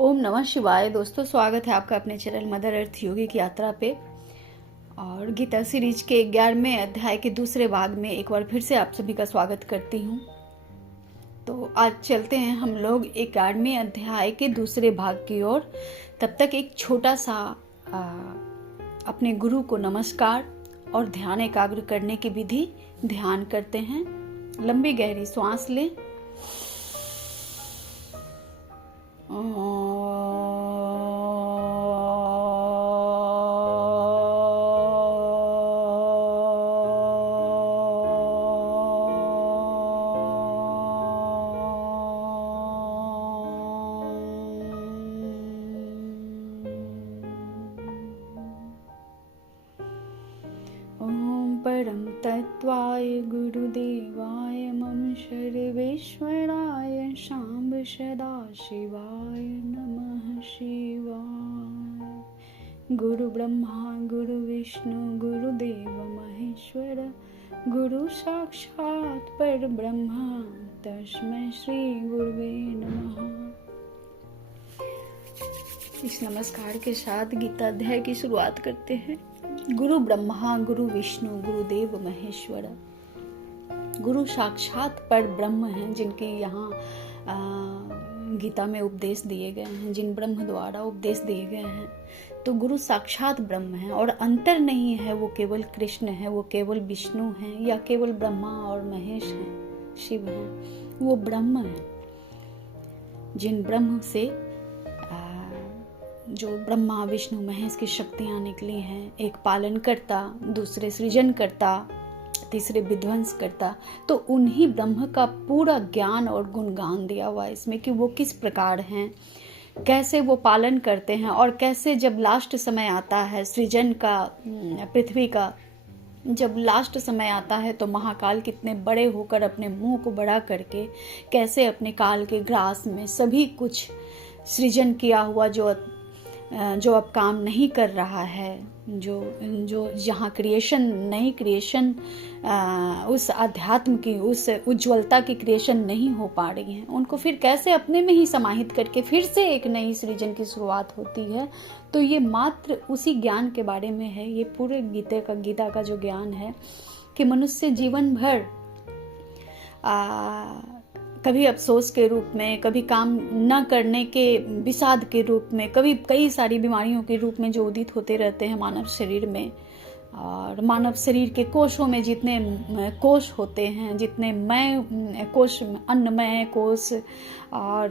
ओम नमः शिवाय। दोस्तों, स्वागत है आपका अपने चैनल मदर अर्थ योगी की यात्रा पे। और गीता सीरीज के 11वें अध्याय के दूसरे भाग में एक बार फिर से आप सभी का स्वागत करती हूँ। तो आज चलते हैं हम लोग 11वें अध्याय के दूसरे भाग की ओर। तब तक एक छोटा सा अपने गुरु को नमस्कार और ध्यान एकाग्र करने की विधि ध्यान करते हैं। लंबी गहरी सांस लें। परम तत्वाय गुरुदेवाय मम सर्वेश्वराय शाम्ब सदाशिवाय नमः शिवाय। गुरु ब्रह्मा गुरु विष्णु गुरुदेव महेश्वर गुरु साक्षात् परब्रह्म तस्मै श्री गुरुवे नमः। इस नमस्कार के साथ गीता अध्याय की शुरुआत करते हैं। गुरु ब्रह्मा गुरु विष्णु गुरुदेव महेश्वर। गुरु साक्षात पर ब्रह्म हैं, जिनके यहाँ गीता में उपदेश दिए गए हैं, जिन ब्रह्म द्वारा उपदेश दिए गए हैं। तो गुरु साक्षात ब्रह्म है और अंतर नहीं है। वो केवल कृष्ण है, वो केवल विष्णु है या केवल ब्रह्मा और महेश हैं, शिव हैं। वो ब्रह्म है, जिन ब्रह्म से जो ब्रह्मा विष्णु महेश की शक्तियां निकली हैं। एक पालन करता, दूसरे सृजन करता, तीसरे विध्वंस करता। तो उन्हीं ब्रह्म का पूरा ज्ञान और गुणगान दिया हुआ है इसमें कि वो किस प्रकार हैं, कैसे वो पालन करते हैं और कैसे जब लास्ट समय आता है सृजन का, पृथ्वी का जब लास्ट समय आता है तो महाकाल कितने बड़े होकर अपने मुंह को बड़ा करके कैसे अपने काल के ग्रास में सभी कुछ सृजन किया हुआ जो अब काम नहीं कर रहा है, जो जहाँ क्रिएशन नई क्रिएशन उस अध्यात्म की, उस उज्ज्वलता की क्रिएशन नहीं हो पा रही है, उनको फिर कैसे अपने में ही समाहित करके फिर से एक नई सृजन की शुरुआत होती है। तो ये मात्र उसी ज्ञान के बारे में है। ये पूरे गीता का जो ज्ञान है कि मनुष्य जीवन भर कभी अफसोस के रूप में, कभी काम न करने के विषाद के रूप में, कभी कई सारी बीमारियों के रूप में जो उदित होते रहते हैं मानव शरीर में। और मानव शरीर के कोशों में जितने कोश होते हैं, जितने मय कोश, अन्नमय कोश और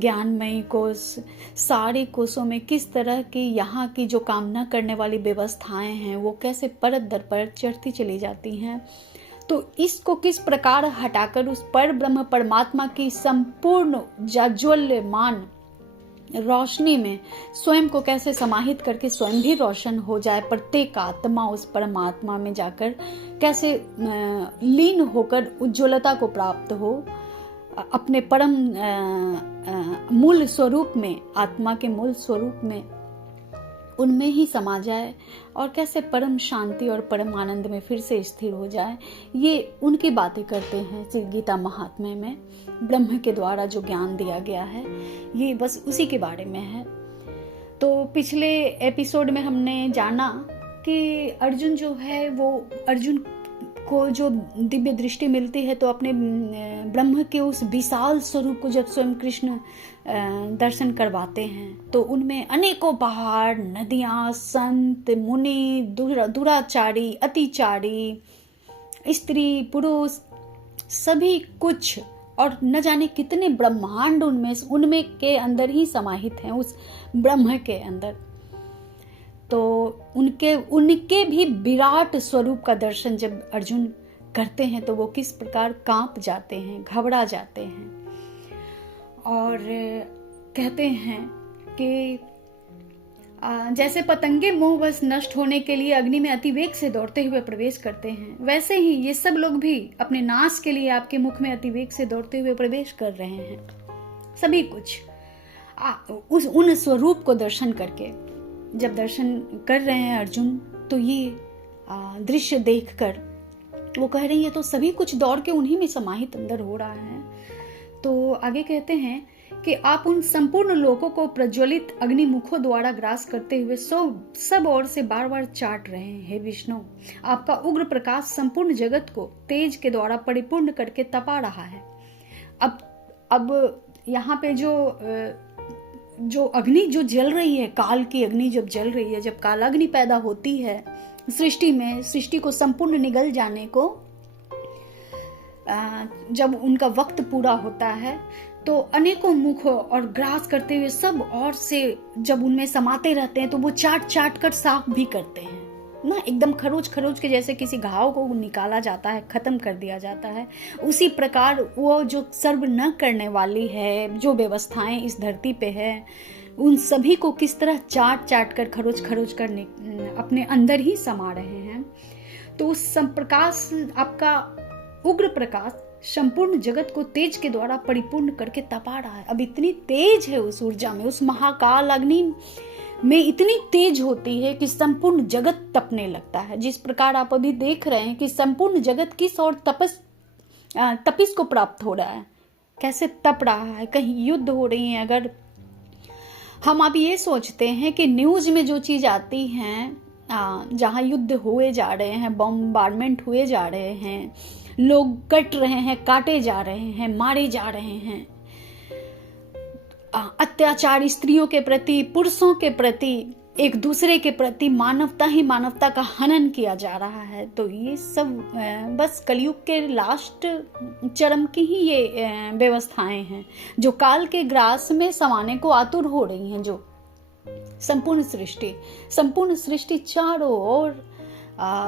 ज्ञानमय कोश, सारे कोशों में किस तरह की यहाँ की जो काम न करने वाली व्यवस्थाएं हैं वो कैसे परत दर परत चढ़ती चली जाती हैं। तो इसको किस प्रकार हटाकर उस पर ब्रह्म परमात्मा की संपूर्ण जाज्वल्यमान रोशनी में स्वयं को कैसे समाहित करके स्वयं भी रोशन हो जाए, प्रत्येक आत्मा उस परमात्मा में जाकर कैसे लीन होकर उज्ज्वलता को प्राप्त हो, अपने परम मूल स्वरूप में, आत्मा के मूल स्वरूप में उनमें ही समा जाए और कैसे परम शांति और परम आनंद में फिर से स्थिर हो जाए। ये उनकी बातें करते हैं श्री गीता महात्म्य में। ब्रह्म के द्वारा जो ज्ञान दिया गया है ये बस उसी के बारे में है। तो पिछले एपिसोड में हमने जाना कि अर्जुन जो है, वो अर्जुन को जो दिव्य दृष्टि मिलती है तो अपने ब्रह्म के उस विशाल स्वरूप को जब स्वयं कृष्ण दर्शन करवाते हैं तो उनमें अनेकों पहाड़, नदियाँ, संत, मुनि, दुराचारी, अतिचारी, स्त्री, पुरुष, सभी कुछ और न जाने कितने ब्रह्मांड उनमें के अंदर ही समाहित हैं, उस ब्रह्म के अंदर। तो उनके भी विराट स्वरूप का दर्शन जब अर्जुन करते हैं तो वो किस प्रकार कांप जाते हैं, घबरा जाते हैं और कहते हैं कि जैसे पतंगे मोहवश नष्ट होने के लिए अग्नि में अतिवेग से दौड़ते हुए प्रवेश करते हैं, वैसे ही ये सब लोग भी अपने नाश के लिए आपके मुख में अतिवेग से दौड़ते हुए प्रवेश कर रहे हैं। सभी कुछ उन स्वरूप को दर्शन करके जब दर्शन कर रहे हैं अर्जुन, तो ये दृश्य देखकर वो कह रही है तो सभी कुछ दौड़ के उन्हीं में समाहित अंदर हो रहा है। तो आगे कहते हैं कि आप उन संपूर्ण लोगों को प्रज्वलित अग्निमुखों द्वारा ग्रास करते हुए सब ओर से बार बार चाट रहे हैं। हे विष्णु, आपका उग्र प्रकाश संपूर्ण जगत को तेज के द्वारा परिपूर्ण करके तपा रहा है। अब यहाँ पे जो अग्नि जो जल रही है, काल की अग्नि जब जल रही है, जब कालाग्नि पैदा होती है सृष्टि में, सृष्टि को संपूर्ण निगल जाने को जब उनका वक्त पूरा होता है, तो अनेकों मुख और ग्रास करते हुए सब और से जब उनमें समाते रहते हैं, तो वो चाट चाट कर साफ भी करते हैं ना, एकदम खरोच खरोच के जैसे किसी घाव को निकाला जाता है, खत्म कर दिया जाता है। उसी प्रकार वो जो सर्व न करने वाली है, जो व्यवस्थाएं इस धरती पे है, उन सभी को किस तरह चाट चाट कर खरोच खरोच कर अपने अंदर ही समा रहे हैं। तो उस संप्रकाश, आपका उग्र प्रकाश संपूर्ण जगत को तेज के द्वारा परिपूर्ण करके तपा रहा है। अब इतनी तेज है उस ऊर्जा में, उस महाकाल अग्नि में इतनी तेज होती है कि संपूर्ण जगत तपने लगता है। जिस प्रकार आप अभी देख रहे हैं कि संपूर्ण जगत किस और तपिश को प्राप्त हो रहा है, कैसे तप रहा है, कहीं युद्ध हो रही है। अगर हम अब ये सोचते हैं कि न्यूज में जो चीज आती हैं, जहाँ युद्ध हुए जा रहे हैं, बॉम्बार्डमेंट हुए जा रहे हैं, लोग कट रहे हैं, काटे जा रहे हैं, मारे जा रहे हैं, अत्याचार स्त्रियों के प्रति, पुरुषों के प्रति, एक दूसरे के प्रति मानवता ही मानवता का हनन किया जा रहा है। तो ये सब बस कलयुग के लास्ट चरम की ही ये व्यवस्थाएं हैं जो काल के ग्रास में समाने को आतुर हो रही हैं। जो संपूर्ण सृष्टि चारों ओर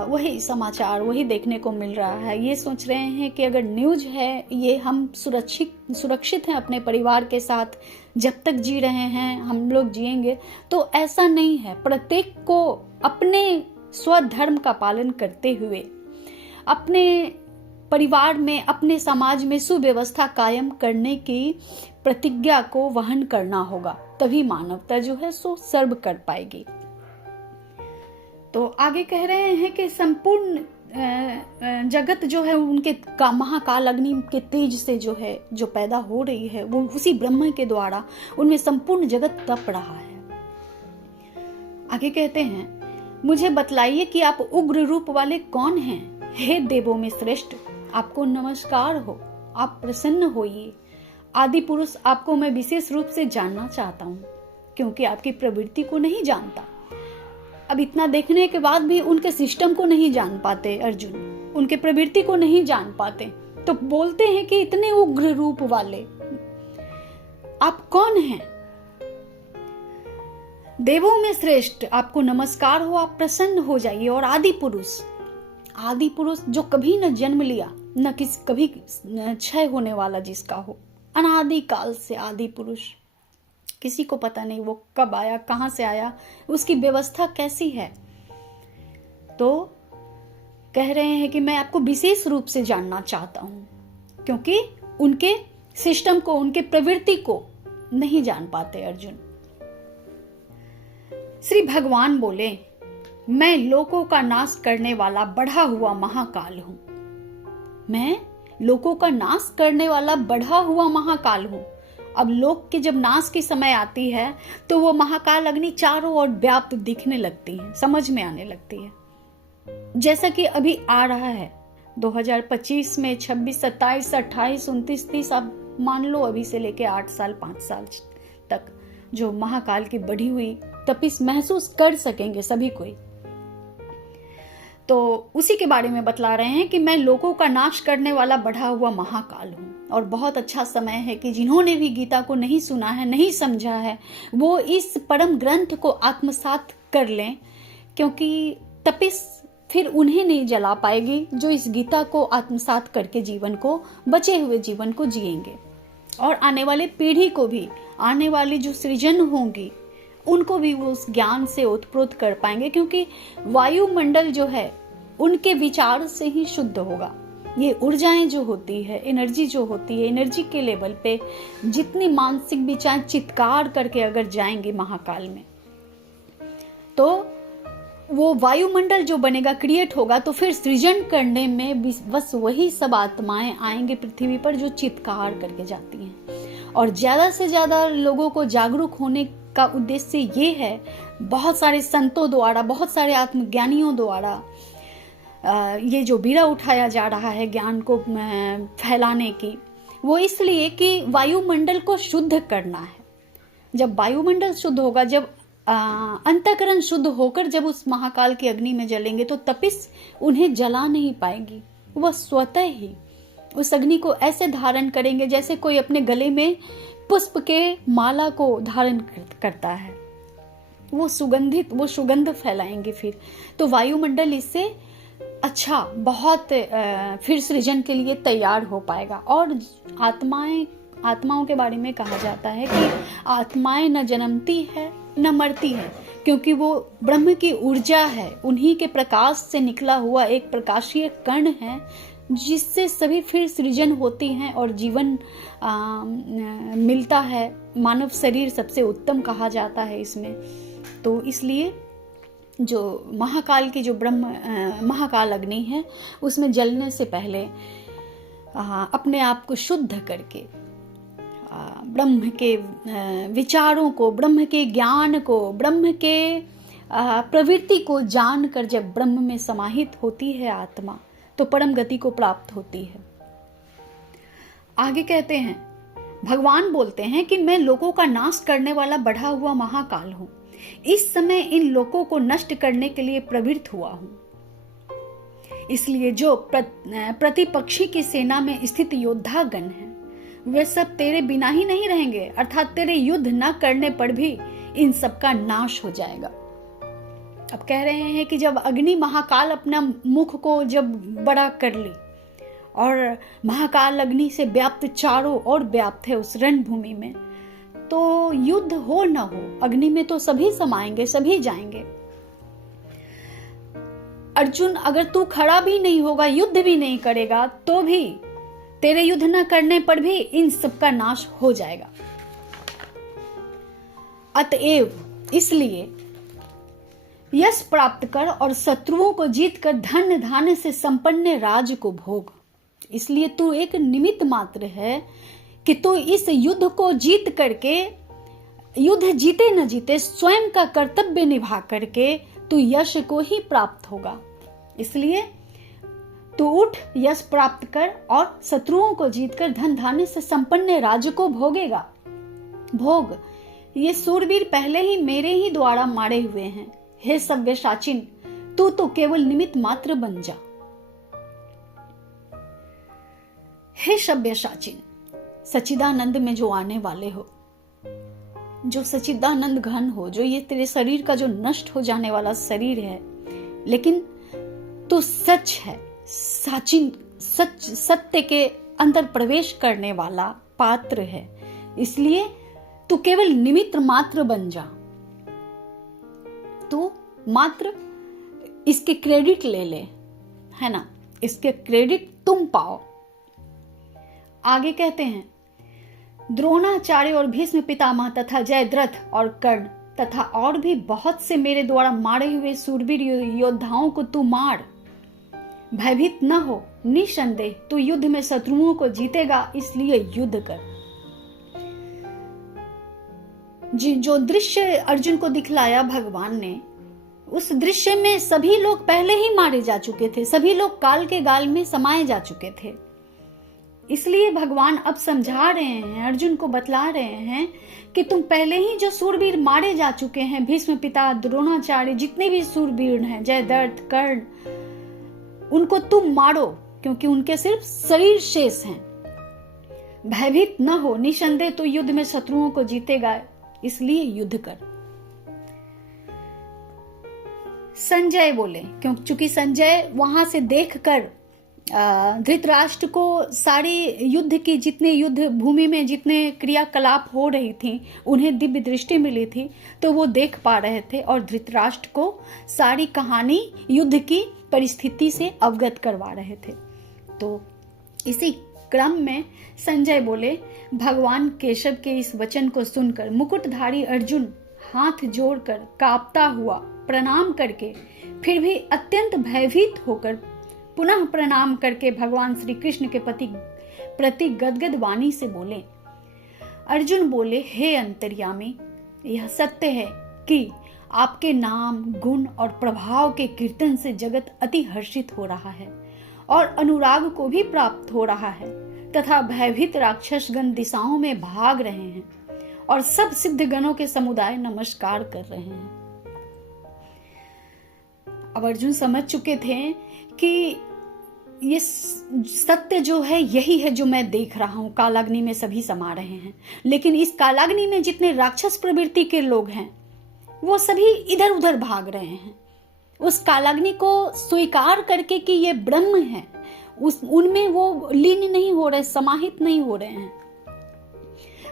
वही समाचार, वही देखने को मिल रहा है। ये सोच रहे हैं कि अगर न्यूज है, ये हम सुरक्षित हैं अपने परिवार के साथ, जब तक जी रहे हैं हम लोग जिएंगे। तो ऐसा नहीं है। प्रत्येक को अपने स्वधर्म का पालन करते हुए अपने परिवार में, अपने समाज में सुव्यवस्था कायम करने की प्रतिज्ञा को वहन करना होगा, तभी मानवता जो है सो सर्व कर पाएगी। तो आगे कह रहे हैं कि संपूर्ण जगत जो है उनके महाकाल अग्नि के तेज से जो है, जो पैदा हो रही है, वो उसी ब्रह्म के द्वारा उनमें संपूर्ण जगत तप रहा है। आगे कहते हैं, मुझे बतलाइए कि आप उग्र रूप वाले कौन हैं? हे देवों में श्रेष्ठ, आपको नमस्कार हो, आप प्रसन्न होइए। आदि पुरुष, आपको मैं विशेष रूप से जानना चाहता हूँ, क्योंकि आपकी प्रवृत्ति को नहीं जानता। अब इतना देखने के बाद भी उनके सिस्टम को नहीं जान पाते अर्जुन, उनके प्रवृत्ति को नहीं जान पाते, तो बोलते हैं कि इतने उग्र रूप वाले आप कौन हैं? देवों में श्रेष्ठ, आपको नमस्कार हो, आप प्रसन्न हो जाइए। और आदि पुरुष जो कभी न जन्म लिया, न कभी क्षय होने वाला जिसका हो, अनादि काल से आदि पुरुष, किसी को पता नहीं वो कब आया, कहां से आया, उसकी व्यवस्था कैसी है। तो कह रहे हैं कि मैं आपको विशेष रूप से जानना चाहता हूं, क्योंकि उनके सिस्टम को, उनके प्रवृत्ति को नहीं जान पाते अर्जुन। श्री भगवान बोले, मैं लोकों का नाश करने वाला बढ़ा हुआ महाकाल हूं। मैं लोकों का नाश करने वाला बढ़ा हुआ महाकाल हूं। अब लोक के जब नाश की समय आती है, तो वो महाकाल अग्नि चारों ओर व्याप्त दिखने लगती है, समझ में आने लगती है। जैसा कि अभी आ रहा है 2025 में 26, 27, 28, 29, 30, अब मान लो अभी से लेके 8 साल 5 साल तक जो महाकाल की बढ़ी हुई तपिश महसूस कर सकेंगे सभी कोई। तो उसी के बारे में बतला रहे हैं कि मैं लोगों का नाश करने वाला बढ़ा हुआ महाकाल हूं। और बहुत अच्छा समय है कि जिन्होंने भी गीता को नहीं सुना है, नहीं समझा है, वो इस परम ग्रंथ को आत्मसात कर लें, क्योंकि तपिश फिर उन्हें नहीं जला पाएगी जो इस गीता को आत्मसात करके जीवन को, बचे हुए जीवन को जिएंगे। और आने वाले पीढ़ी को भी, आने वाली जो सृजन होंगी, उनको भी वो उस ज्ञान से ओतप्रोत कर पाएंगे, क्योंकि वायुमंडल जो है उनके विचार से ही शुद्ध होगा। ये ऊर्जाएं जो होती है, एनर्जी जो होती है, एनर्जी के लेवल पे जितनी मानसिक विचार चित्कार करके अगर जाएंगे महाकाल में, तो वो वायुमंडल जो बनेगा, क्रिएट होगा, तो फिर सृजन करने में बस वही सब आत्माएं आएंगे पृथ्वी पर जो चित्कार करके जाती हैं। और ज़्यादा से ज़्यादा लोगों को जागरूक होने का उद्देश्य ये है, बहुत सारे संतों द्वारा, बहुत सारे आत्मज्ञानियों द्वारा ये जो बीड़ा उठाया जा रहा है ज्ञान को फैलाने की, वो इसलिए कि वायुमंडल को शुद्ध करना है। जब वायुमंडल शुद्ध होगा, जब अंतःकरण शुद्ध होकर जब उस महाकाल की अग्नि में जलेंगे तो तपिश उन्हें जला नहीं पाएगी। वह स्वतः ही उस अग्नि को ऐसे धारण करेंगे जैसे कोई अपने गले में पुष्प के माला को धारण करता है। वो सुगंध फैलाएंगे। फिर तो वायुमंडल इससे अच्छा बहुत फिर सृजन के लिए तैयार हो पाएगा। और आत्माओं के बारे में कहा जाता है कि आत्माएं न जन्मती है न मरती है, क्योंकि वो ब्रह्म की ऊर्जा है, उन्हीं के प्रकाश से निकला हुआ एक प्रकाशीय कण है जिससे सभी फिर सृजन होती हैं और जीवन मिलता है। मानव शरीर सबसे उत्तम कहा जाता है इसमें। तो इसलिए जो महाकाल की जो महाकाल अग्नि है, उसमें जलने से पहले अपने आप को शुद्ध करके ब्रह्म के विचारों को, ब्रह्म के ज्ञान को, ब्रह्म के प्रवृत्ति को जानकर जब ब्रह्म में समाहित होती है आत्मा, तो परम गति को प्राप्त होती है। आगे कहते हैं, भगवान बोलते हैं कि मैं लोगों का नाश करने वाला बढ़ा हुआ महाकाल हूं। इस समय इन लोगों को नष्ट करने के लिए प्रवृत्त हुआ हूं। इसलिए जो प्रतिपक्षी की सेना में स्थित योद्धागण हैं, वे सब तेरे बिना ही नहीं रहेंगे, अर्थात तेरे युद्ध न करने पर भी इन सब का नाश हो जाएगा। अब कह रहे हैं कि जब अग्नि महाकाल अपना मुख को जब बड़ा कर ली और महाकाल अग्नि से व्याप्त चारों ओर व्याप्त है उस रणभूमि में, तो युद्ध हो न हो, अग्नि में तो सभी समाएंगे, सभी जाएंगे। अर्जुन, अगर तू खड़ा भी नहीं होगा, युद्ध भी नहीं करेगा, तो भी तेरे युद्ध न करने पर भी इन सब का नाश हो जाएगा। अतएव इसलिए यश प्राप्त कर और शत्रुओं को जीत कर धन धान्य से संपन्न राज्य को भोग। इसलिए तू एक निमित्त मात्र है कि तू इस युद्ध को जीत करके, युद्ध जीते न जीते, स्वयं का कर्तव्य निभा करके तू यश को ही प्राप्त होगा। इसलिए तू उठ, यश प्राप्त कर और शत्रुओं को जीतकर धन धान्य से संपन्न राज्य को भोगेगा। भोग, ये सूरवीर पहले ही मेरे ही द्वारा मारे हुए हैं। हे सव्यसाचिन, तू तो केवल निमित्त मात्र बन जा। हे सव्यसाचिन, सच्चिदानंद में जो आने वाले हो, जो सच्चिदानंद घन हो, जो ये तेरे शरीर का जो नष्ट हो जाने वाला शरीर है, लेकिन तू सच है, साचिन, सच, सत्य के अंदर प्रवेश करने वाला पात्र है। इसलिए तू केवल निमित्त मात्र बन जा। तू मात्र इसके क्रेडिट ले ले, है ना, इसके क्रेडिट तुम पाओ। आगे कहते हैं, द्रोणाचार्य और भीष्म पितामह तथा जयद्रथ और कर्ण तथा और भी बहुत से मेरे द्वारा मारे हुए सूरवीर योद्धाओं को तू मार। भयभीत न हो, निसंदेह तू युद्ध में शत्रुओं को जीतेगा, इसलिए युद्ध कर। जो दृश्य अर्जुन को दिखलाया भगवान ने, उस दृश्य में सभी लोग पहले ही मारे जा चुके थे, सभी लोग काल के गाल में समाये जा चुके थे। इसलिए भगवान अब समझा रहे हैं, अर्जुन को बतला रहे हैं कि तुम पहले ही जो सूरवीर मारे जा चुके हैं, भीष्म पिता, द्रोणाचार्य, जितने भी सूरवीर हैं, जयद्रथ, कर्ण, उनको तुम मारो, क्योंकि उनके सिर्फ शरीर शेष हैं। भयभीत न हो, निसंदेह तो युद्ध में शत्रुओं को जीतेगा, इसलिए युद्ध कर। संजय बोले, क्योंकि संजय वहां से देखकर धृतराष्ट्र को सारी युद्ध की, जितने युद्ध भूमि में जितने क्रियाकलाप हो रही थी, उन्हें दिव्य दृष्टि मिली थी, तो वो देख पा रहे थे और धृतराष्ट्र को सारी कहानी युद्ध की परिस्थिति से अवगत करवा रहे थे। तो इसी क्रम में संजय बोले, भगवान केशव के इस वचन को सुनकर मुकुटधारी अर्जुन हाथ जोड़कर कांपता हुआ प्रणाम करके, फिर भी अत्यंत भयभीत होकर पुनः प्रणाम करके भगवान श्री कृष्ण के प्रति गदगद वाणी से बोले, अर्जुन बोले, हे अंतर्यामी, यह सत्य है कि आपके नाम, गुण और प्रभाव के कीर्तन से जगत अति हर्षित हो रहा है और अनुराग को भी प्राप्त हो रहा है तथा भयभीत राक्षसगण दिशाओं में भाग रहे हैं और सब सिद्ध गणों के समुदाय नमस्कार कर रहे हैं। अब अर्जुन समझ चुके थे कि ये सत्य जो है यही है जो मैं देख रहा हूं। कालाग्नि में सभी समा रहे हैं, लेकिन इस कालाग्नि में जितने राक्षस प्रवृत्ति के लोग हैं वो सभी इधर उधर भाग रहे हैं। उस कालाग्नि को स्वीकार करके कि ये ब्रह्म है, उनमें वो लीन नहीं हो रहे, समाहित नहीं हो रहे हैं।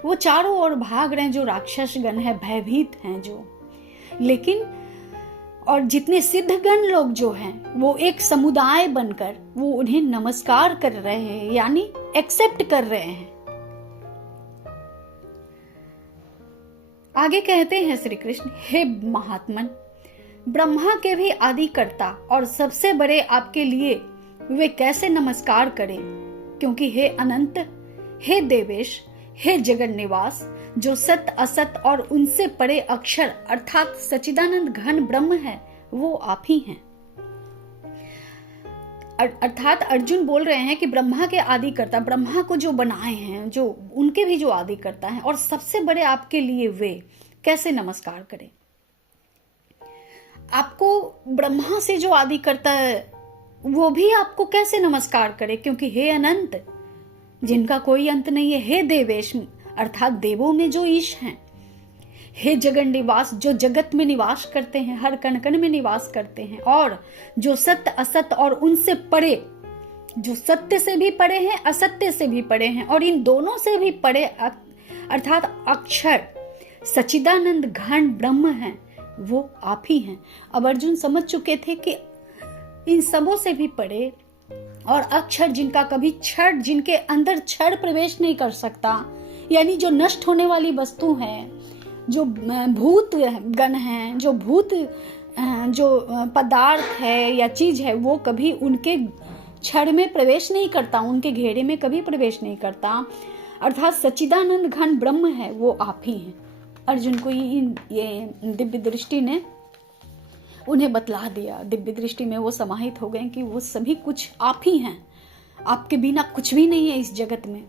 वो चारों ओर भाग रहे हैं, जो राक्षस गण है, भयभीत हैं जो। लेकिन और जितने सिद्धगण लोग जो हैं वो एक समुदाय बनकर वो उन्हें नमस्कार कर रहे हैं, यानी एक्सेप्ट कर रहे हैं। आगे कहते हैं श्री कृष्ण, हे महात्मन, ब्रह्मा के भी आदि कर्ता और सबसे बड़े आपके लिए वे कैसे नमस्कार करें, क्योंकि हे अनंत, हे देवेश, हे जगन निवास, जो सत्य असत और उनसे परे अक्षर अर्थात सच्चिदानंद घन ब्रह्म है, वो आप ही हैं। अर्थात अर्जुन बोल रहे हैं कि ब्रह्मा के आदि कर्ता, ब्रह्मा को जो बनाए हैं, जो उनके भी जो आदि कर्ता हैं और सबसे बड़े आपके लिए वे कैसे नमस्कार करें। आपको ब्रह्मा से जो आदि करता है वो भी आपको कैसे नमस्कार करे, क्योंकि हे अनंत, जिनका कोई अंत नहीं है, हे देवेश अर्थात देवों में जो ईश हैं, हे जगन निवास, जो जगत में निवास करते हैं, हर कण कण में निवास करते हैं, और जो सत्य असत और उनसे परे, जो सत्य से भी परे हैं, असत्य से भी परे हैं और इन दोनों से भी परे अर्थात अक्षर सच्चिदानंद घन ब्रह्म हैं, वो आप ही हैं। अब अर्जुन समझ चुके थे कि इन सबों से भी परे और अक्षर, जिनका कभी क्षण, जिनके अंदर क्षण प्रवेश नहीं कर सकता, यानी जो नष्ट होने वाली वस्तु है, जो भूत गण हैं, जो भूत जो पदार्थ है या चीज है, वो कभी उनके क्षण में प्रवेश नहीं करता, उनके घेरे में कभी प्रवेश नहीं करता, अर्थात सच्चिदानंद घन ब्रह्म है, वो आप ही हैं। अर्जुन को ये दिव्य दृष्टि ने उन्हें बतला दिया। दिव्य दृष्टि में वो समाहित हो गए कि वो सभी कुछ आप ही हैं, आपके बिना कुछ भी नहीं है इस जगत में।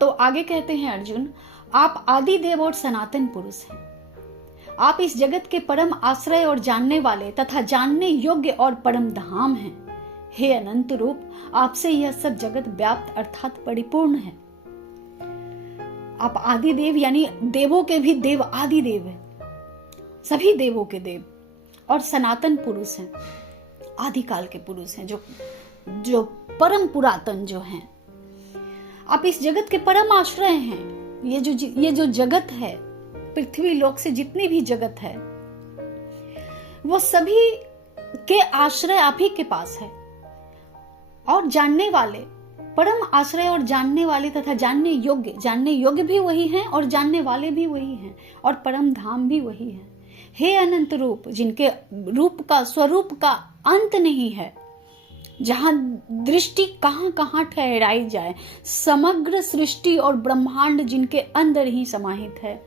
तो आगे कहते हैं अर्जुन, आप आदि देव और सनातन पुरुष हैं। आप इस जगत के परम आश्रय और जानने वाले तथा जानने योग्य और परम धाम हैं। हे अनंत रूप, आपसे यह सब जगत व्याप्त अर्थात परिपूर्ण है। आप आदि देव यानी देवों के भी देव, आदि देव है, सभी देवों के देव, और सनातन पुरुष हैं, आदिकाल के पुरुष हैं, जो परम पुरातन जो हैं। आप इस जगत के परम आश्रय हैं। ये जो जगत है, पृथ्वी लोक से जितनी भी जगत है, वो सभी के आश्रय आप ही के पास है। और जानने वाले, परम आश्रय और जानने वाले तथा जानने योग्य भी वही हैं और जानने वाले भी वही हैं और परम धाम भी वही है। हे अनंत रूप, जिनके रूप का, स्वरूप का अंत नहीं है, जहां दृष्टि कहां कहां ठहराई जाए, समग्र सृष्टि और ब्रह्मांड जिनके अंदर ही समाहित है,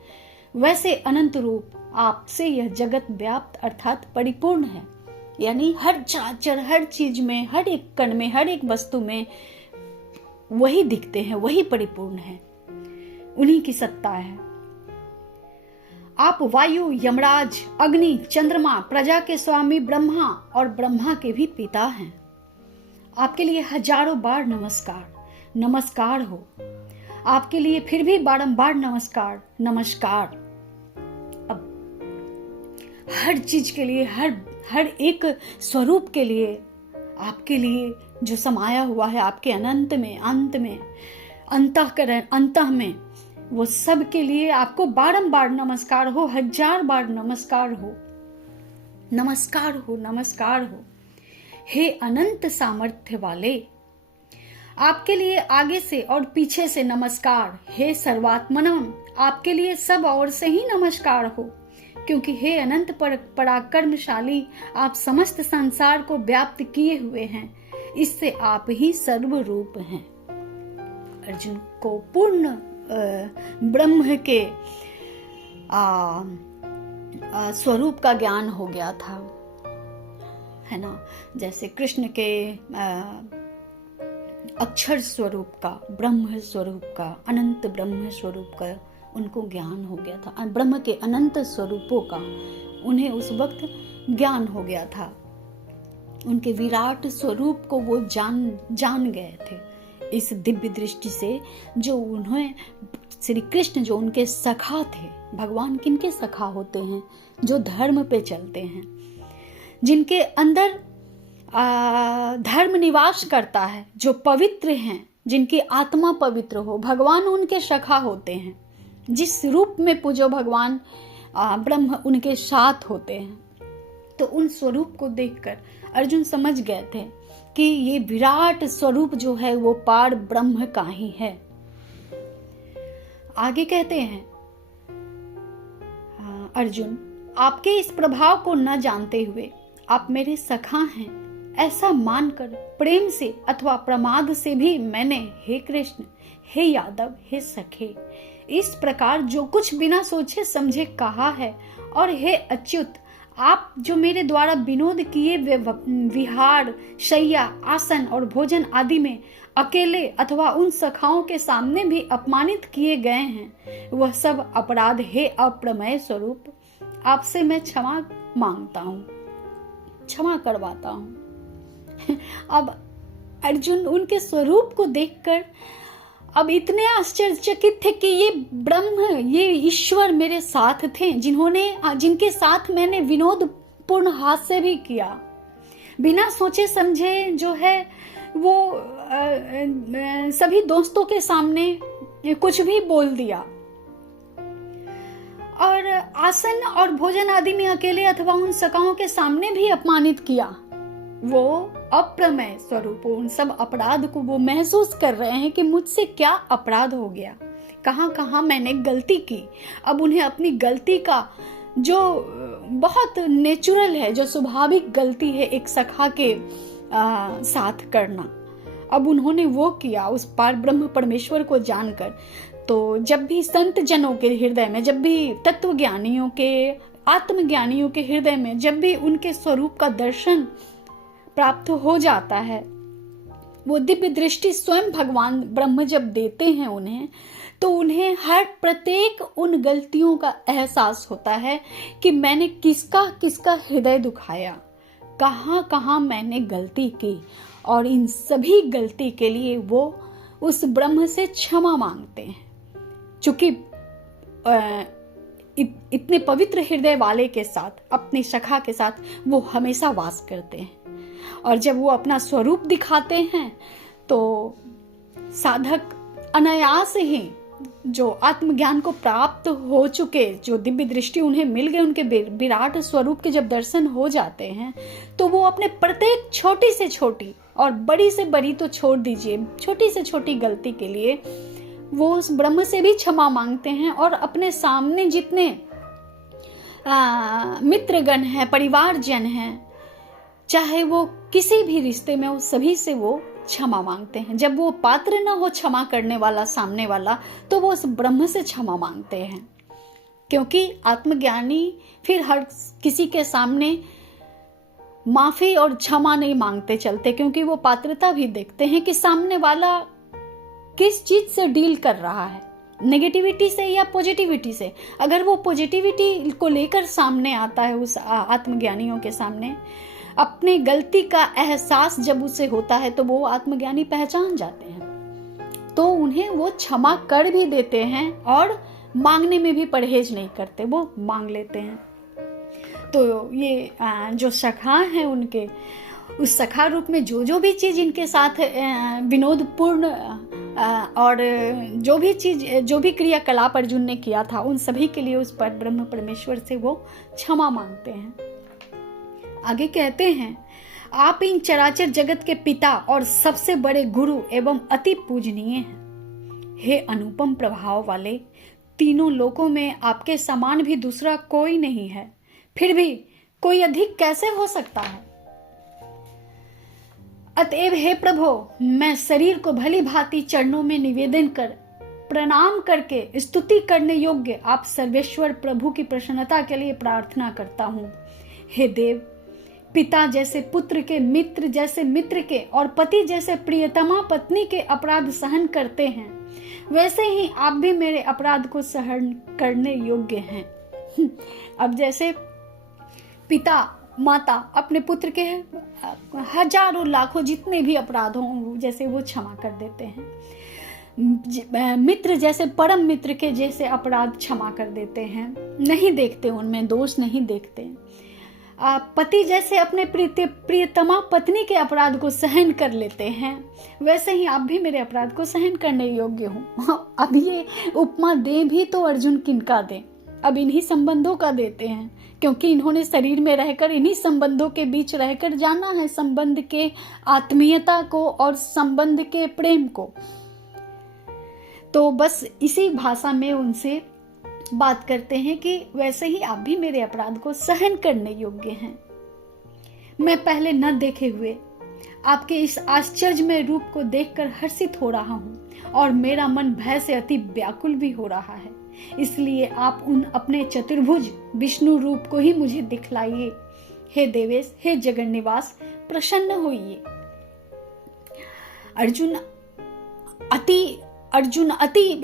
वैसे अनंत रूप आपसे यह जगत व्याप्त अर्थात परिपूर्ण है। यानी हर चराचर, हर चीज में, हर एक कण में, हर एक वस्तु में वही दिखते हैं, वही परिपूर्ण है, उन्हीं की सत्ता है। आप वायु, यमराज, अग्नि, चंद्रमा, प्रजा के स्वामी ब्रह्मा और ब्रह्मा के भी पिता हैं। आपके लिए हजारों बार नमस्कार हो। आपके लिए फिर भी बारंबार नमस्कार। अब हर चीज के लिए, हर एक स्वरूप के लिए, आपके लिए जो समाया हुआ है आपके अनंत में, अंत में, अंतःकरण, अंतः में, वो सब के लिए आपको बारंबार नमस्कार हो, हजार बार नमस्कार हो। हे अनंत सामर्थ्य वाले, आपके लिए आगे से और पीछे से नमस्कार। हे सर्वात्मनम, आपके लिए सब ओर से ही नमस्कार हो, क्योंकि हे अनंत पराक्रमशाली, आप समस्त संसार को व्याप्त किए हुए हैं, इससे आप ही सर्वरूप हैं। अर्जुन को पूर्ण ब्रह्म के स्वरूप का ज्ञान हो गया था, है ना। जैसे कृष्ण के अक्षर स्वरूप का, ब्रह्म स्वरूप का, अनंत ब्रह्म स्वरूप का उनको ज्ञान हो गया था। ब्रह्म के अनंत स्वरूपों का उन्हें उस वक्त ज्ञान हो गया था। उनके विराट स्वरूप को वो जान गए थे इस दिव्य दृष्टि से, जो उन्हें श्री कृष्ण जो उनके सखा थे। भगवान किनके सखा होते हैं? जो धर्म पे चलते हैं, जिनके अंदर धर्म निवास करता है, जो पवित्र हैं, जिनकी आत्मा पवित्र हो, भगवान उनके सखा होते हैं। जिस रूप में पूजो भगवान ब्रह्म उनके साथ होते हैं। तो उन स्वरूप को देखकर अर्जुन समझ गए थे कि ये विराट स्वरूप जो है वो पार ब्रह्म का ही है। आगे कहते हैं अर्जुन, आपके इस प्रभाव को न जानते हुए आप मेरे सखा हैं ऐसा मानकर प्रेम से अथवा प्रमाद से भी मैंने हे कृष्ण, हे यादव, हे सखे, इस प्रकार जो कुछ बिना सोचे समझे कहा है। और हे अच्युत, आप जो मेरे द्वारा विनोद किए विहार, शैया, आसन और भोजन आदि में अकेले अथवा उन सखाओं के सामने भी अपमानित किए गए हैं, वह सब अपराध हे अप्रमेय स्वरूप आपसे मैं क्षमा मांगता हूँ, क्षमा करवाता हूँ। अब अर्जुन उनके स्वरूप को देखकर अब इतने आश्चर्यचकित थे कि ये ब्रह्म, ये ईश्वर मेरे साथ थे, जिनके साथ मैंने विनोद पूर्ण हास्य भी किया, बिना सोचे समझे जो है वो सभी दोस्तों के सामने कुछ भी बोल दिया, और आसन और भोजन आदि में अकेले अथवा उन सखाओं के सामने भी अपमानित किया। वो अप्रमेय स्वरूप उन सब अपराध को वो महसूस कर रहे हैं कि मुझसे क्या अपराध हो गया, कहाँ कहाँ मैंने गलती की। अब उन्हें अपनी गलती का जो बहुत नेचुरल है, जो स्वाभाविक गलती है एक सखा के साथ करना, अब उन्होंने वो किया उस पार ब्रह्म परमेश्वर को जानकर। तो जब भी संत जनों के हृदय में, जब भी तत्वज्ञानियों के, आत्मज्ञानियों के हृदय में जब भी उनके स्वरूप का दर्शन प्राप्त हो जाता है, वो दिव्य दृष्टि स्वयं भगवान ब्रह्म जब देते हैं उन्हें, तो उन्हें हर प्रत्येक उन गलतियों का एहसास होता है कि मैंने किसका किसका हृदय दुखाया, कहाँ कहाँ मैंने गलती की, और इन सभी गलती के लिए वो उस ब्रह्म से क्षमा मांगते हैं। चूंकि इतने पवित्र हृदय वाले के साथ, अपने सखा के साथ वो हमेशा वास करते हैं, और जब वो अपना स्वरूप दिखाते हैं तो साधक अनायास ही जो आत्मज्ञान को प्राप्त हो चुके, जो दिव्य दृष्टि उन्हें मिल गए, उनके विराट स्वरूप के जब दर्शन हो जाते हैं, तो वो अपने प्रत्येक छोटी से छोटी और बड़ी से बड़ी तो छोड़ दीजिए, छोटी से छोटी गलती के लिए वो उस ब्रह्म से भी क्षमा मांगते हैं, और अपने सामने जितने मित्रगण हैं, परिवारजन हैं, चाहे वो किसी भी रिश्ते में हो, सभी से वो क्षमा मांगते हैं। जब वो पात्र न हो क्षमा करने वाला सामने वाला, तो वो उस ब्रह्म से क्षमा मांगते हैं, क्योंकि आत्मज्ञानी फिर हर किसी के सामने माफी और क्षमा नहीं मांगते चलते, क्योंकि वो पात्रता भी देखते हैं कि सामने वाला किस चीज से डील कर रहा है, नेगेटिविटी से या पॉजिटिविटी से। अगर वो पॉजिटिविटी को लेकर सामने आता है उस आत्मज्ञानियों के सामने, अपने गलती का एहसास जब उसे होता है, तो वो आत्मज्ञानी पहचान जाते हैं, तो उन्हें वो क्षमा कर भी देते हैं, और मांगने में भी परहेज नहीं करते, वो मांग लेते हैं। तो ये जो सखा हैं उनके, उस सखा रूप में जो भी चीज इनके साथ विनोदपूर्ण और जो भी क्रियाकलाप अर्जुन ने किया था, उन सभी के लिए उस पर ब्रह्म परमेश्वर से वो क्षमा मांगते हैं। आगे कहते हैं, आप इन चराचर जगत के पिता और सबसे बड़े गुरु एवं अति पूजनीय हैं। हे अनुपम प्रभाव वाले, तीनों लोकों में आपके समान भी दूसरा कोई नहीं है, फिर भी कोई अधिक कैसे हो सकता है। अतएव हे प्रभो, मैं शरीर को भली भांति चरणों में निवेदन कर प्रणाम करके स्तुति करने योग्य आप सर्वेश्वर प्रभु की प्रसन्नता के लिए प्रार्थना करता हूँ। हे देव, पिता जैसे पुत्र के, मित्र जैसे मित्र के और पति जैसे प्रियतमा पत्नी के अपराध सहन करते हैं, वैसे ही आप भी मेरे अपराध को सहन करने योग्य हैं। अब जैसे पिता माता अपने पुत्र के हजारों लाखों जितने भी अपराध हों जैसे वो क्षमा कर देते हैं, मित्र जैसे परम मित्र के जैसे अपराध क्षमा कर देते हैं, नहीं देखते उनमें दोष, नहीं देखते। पति जैसे अपने प्रियतमा पत्नी के अपराध को सहन कर लेते हैं, वैसे ही आप भी मेरे अपराध को सहन करने योग्य हो। अब ये उपमा दें भी तो अर्जुन किनका दें? अब इन्हीं संबंधों का देते हैं, क्योंकि इन्होंने शरीर में रहकर इन्हीं संबंधों के बीच रहकर जाना है संबंध के आत्मीयता को और संबंध के प्रेम को। तो बस इसी भाषा में उनसे बात करते हैं कि वैसे ही आप भी मेरे अपराध को सहन करने योग्य हैं। मैं पहले न देखे हुए आपके इस आश्चर्यमय रूप को देखकर हर्षित हो रहा हूँ और मेरा मन भय से अति व्याकुल भी हो रहा है। इसलिए आप उन अपने चतुर्भुज विष्णु रूप को ही मुझे दिखलाइए। हे देवेश, हे जगन्निवास, प्रसन्न होइए। अर्जुन अति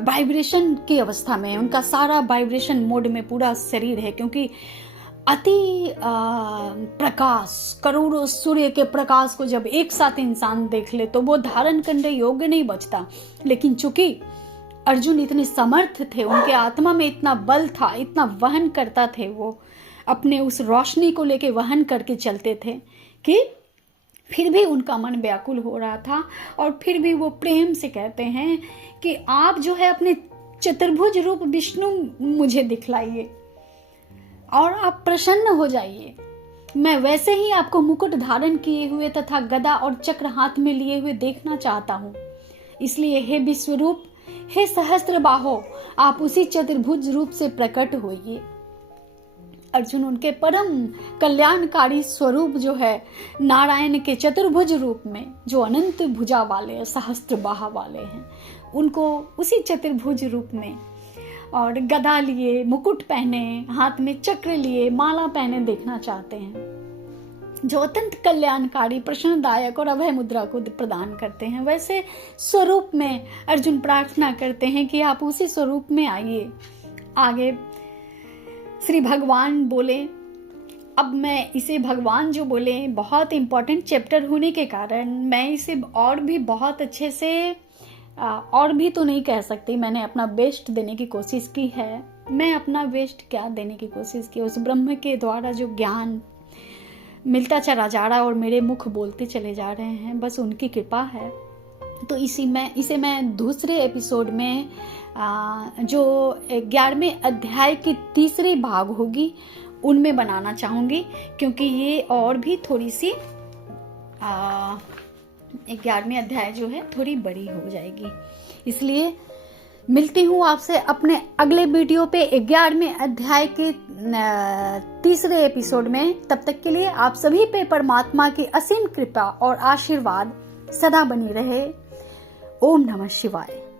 वाइब्रेशन की अवस्था में, उनका सारा वाइब्रेशन मोड में पूरा शरीर है, क्योंकि अति प्रकाश, करोड़ों सूर्य के प्रकाश को जब एक साथ इंसान देख ले तो वो धारण करने योग्य नहीं बचता। लेकिन चूंकि अर्जुन इतने समर्थ थे, उनके आत्मा में इतना बल था, इतना वहन करता थे, वो अपने उस रोशनी को लेके वहन करके चलते थे कि फिर भी उनका मन व्याकुल हो रहा था। और फिर भी वो प्रेम से कहते हैं कि आप जो है अपने चतुर्भुज रूप विष्णु मुझे दिखलाइए और आप प्रसन्न हो जाइए। मैं वैसे ही आपको मुकुट धारण किए हुए तथा गदा और चक्र हाथ में लिए हुए देखना चाहता हूँ। इसलिए हे विश्वरूप, हे सहस्त्र बाहो, आप उसी चतुर्भुज रूप से प्रकट होइए। अर्जुन उनके परम कल्याणकारी स्वरूप जो है नारायण के चतुर्भुज रूप में, जो अनंत भुजा वाले, सहस्त्र बाह वाले हैं, उनको उसी चतुर्भुज रूप में और गदा लिए, मुकुट पहने, हाथ में चक्र लिए, माला पहने देखना चाहते हैं, जो अत्यंत कल्याणकारी, प्रसन्नदायक और अभय मुद्रा को प्रदान करते हैं। वैसे स्वरूप में अर्जुन प्रार्थना करते हैं कि आप उसी स्वरूप में आइए। आगे श्री भगवान बोले, अब मैं इसे भगवान जो बोले बहुत इम्पोर्टेंट चैप्टर होने के कारण मैं इसे और भी बहुत अच्छे से और भी तो नहीं कह सकती, मैंने अपना बेस्ट देने की कोशिश की है। मैं अपना बेस्ट क्या देने की कोशिश की, उस ब्रह्म के द्वारा जो ज्ञान मिलता चला जा रहा है और मेरे मुख बोलते चले जा रहे हैं, बस उनकी कृपा है। तो इसे मैं दूसरे एपिसोड में जो 11वें अध्याय की तीसरी भाग होगी उनमें बनाना चाहूँगी, क्योंकि ये और भी थोड़ी सी 11वें अध्याय जो है थोड़ी बड़ी हो जाएगी। इसलिए मिलती हूँ आपसे अपने अगले वीडियो पे 11वें अध्याय के तीसरे एपिसोड में। तब तक के लिए आप सभी पे परमात्मा की असीम कृपा और आशीर्वाद सदा बनी रहे। ओम नमः शिवाय।